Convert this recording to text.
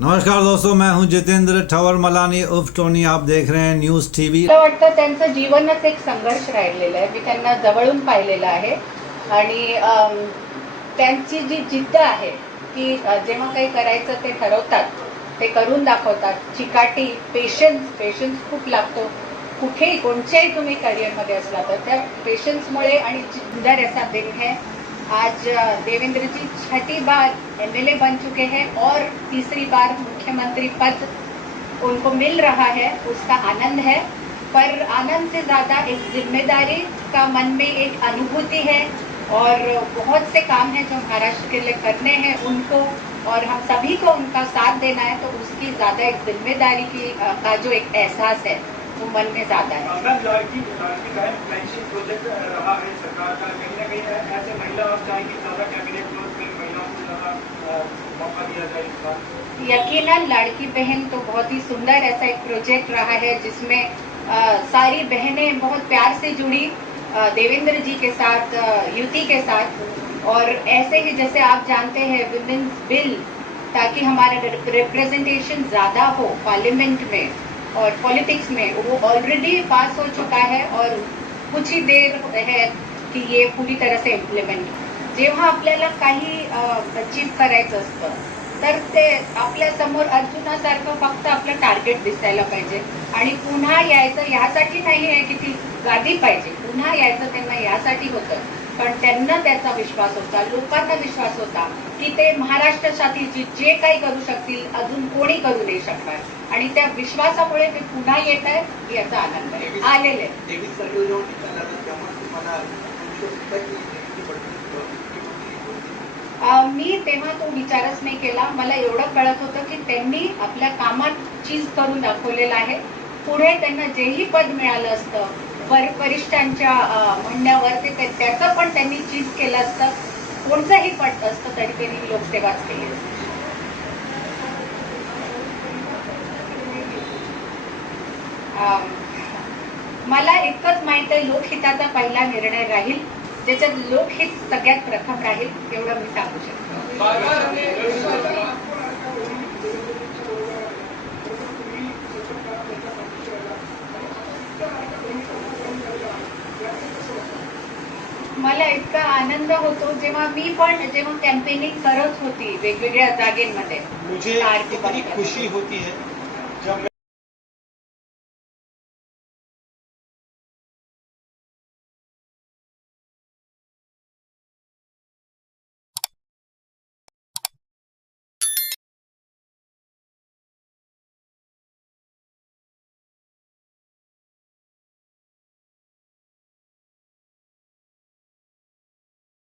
नमस्कार दोस्तों, मैं हूं जितेंद्र ठवर मलानी उर्फ टोनी। आप देख रहे हैं न्यूज टीवी। मला वाटतं त्यांचं जीवनच एक संघर्ष राहिलेलं आहे. मी त्यांना जवळून पाहिलेलं आहे आणि त्यांची जी जिद्द आहे की जेव्हा काही करायचं ते ठरवतात, ते करून दाखवतात. चिकाटी, पेशन्स खूप लागतो. कुठेही कोणत्याही तुम्ही करिअरमध्ये असला तर त्या पेशन्समुळे आणि जिद्दर ऐसा दिन है. आज देवेंद्र जी छठी बार एमएलए बन चुके हैं और तीसरी बार मुख्यमंत्री पद उनको मिल रहा है, उसका आनंद है. पर आनंद से ज़्यादा एक जिम्मेदारी का मन में एक अनुभूति है और बहुत से काम हैं जो महाराष्ट्र के लिए करने हैं उनको, और हम सभी को उनका साथ देना है. तो उसकी ज़्यादा एक जिम्मेदारी की का जो एक एहसास है वो मन में ज़्यादा है. लड़की बहन फ्लैगशिप प्रोजेक्ट रहा है सरकार का. कहीं ना कहीं ऐसे महिला आप चाहेंगे ज़्यादा कैबिनेट में महिलाओं को ज़्यादा मौका दिया जाए इस बार. यकीनन लाड़की बहन तो बहुत ही सुंदर ऐसा एक प्रोजेक्ट रहा है जिसमें सारी बहनें बहुत प्यार से जुड़ी देवेंद्र जी के साथ, युति के साथ. और ऐसे ही जैसे आप जानते हैं विमेन्स बिल, ताकि हमारा रिप्रेजेंटेशन ज़्यादा हो पार्लियामेंट में और पॉलिटिक्स में, वो ऑलरेडी पास हो चुका है और कुछ ही देर है की ये पूरी तरह से इम्प्लिमेंट. जेव्हा आपल्याला काही अचीव करायचं असतं तर ते आपल्या समोर अर्जुनासारखं फक्त आपलं टार्गेट दिसायला पाहिजे आणि पुन्हा यायचं ह्यासाठी नाही आहे की ती गादी पाहिजे. पुन्हा यायचं त्यांना यासाठी होतं कारण त्यांना त्याचा विश्वास होता, लोकांना विश्वास होता की ते महाराष्ट्रासाठी जे काही करू शकतील अजून कोणी करू नाही शकणार आणि त्या विश्वासामुळे ते पुन्हा येत आहेत याचा आनंद आहे. आलेले मी तेव्हा तो विचारच नाही केला. मला एवढं कळत होतं की त्यांनी आपल्या कामात चीज करून दाखवलेलं आहे. पुढे त्यांना जेही पद मिळालं असतं वरिष्ठांच्या म्हणण्यावर ते त्याचं पण त्यांनी चीज केलं असतं. कोणतंही पद असतं तरी त्यांनी लोकसेवाच केली असते. मला इतकंच माहित आहे, लोकहिताचा पहिला निर्णय राहील ज्याच्यात लोकहित सगळ्यात प्रथम राहील, एवढं मी सांगू शकतो. मला इतका आनंद होतो जेव्हा कॅम्पेनिंग करत होती वेगवेगळ्या जागेंमध्ये. मुझे इतनी खुशी होती है जब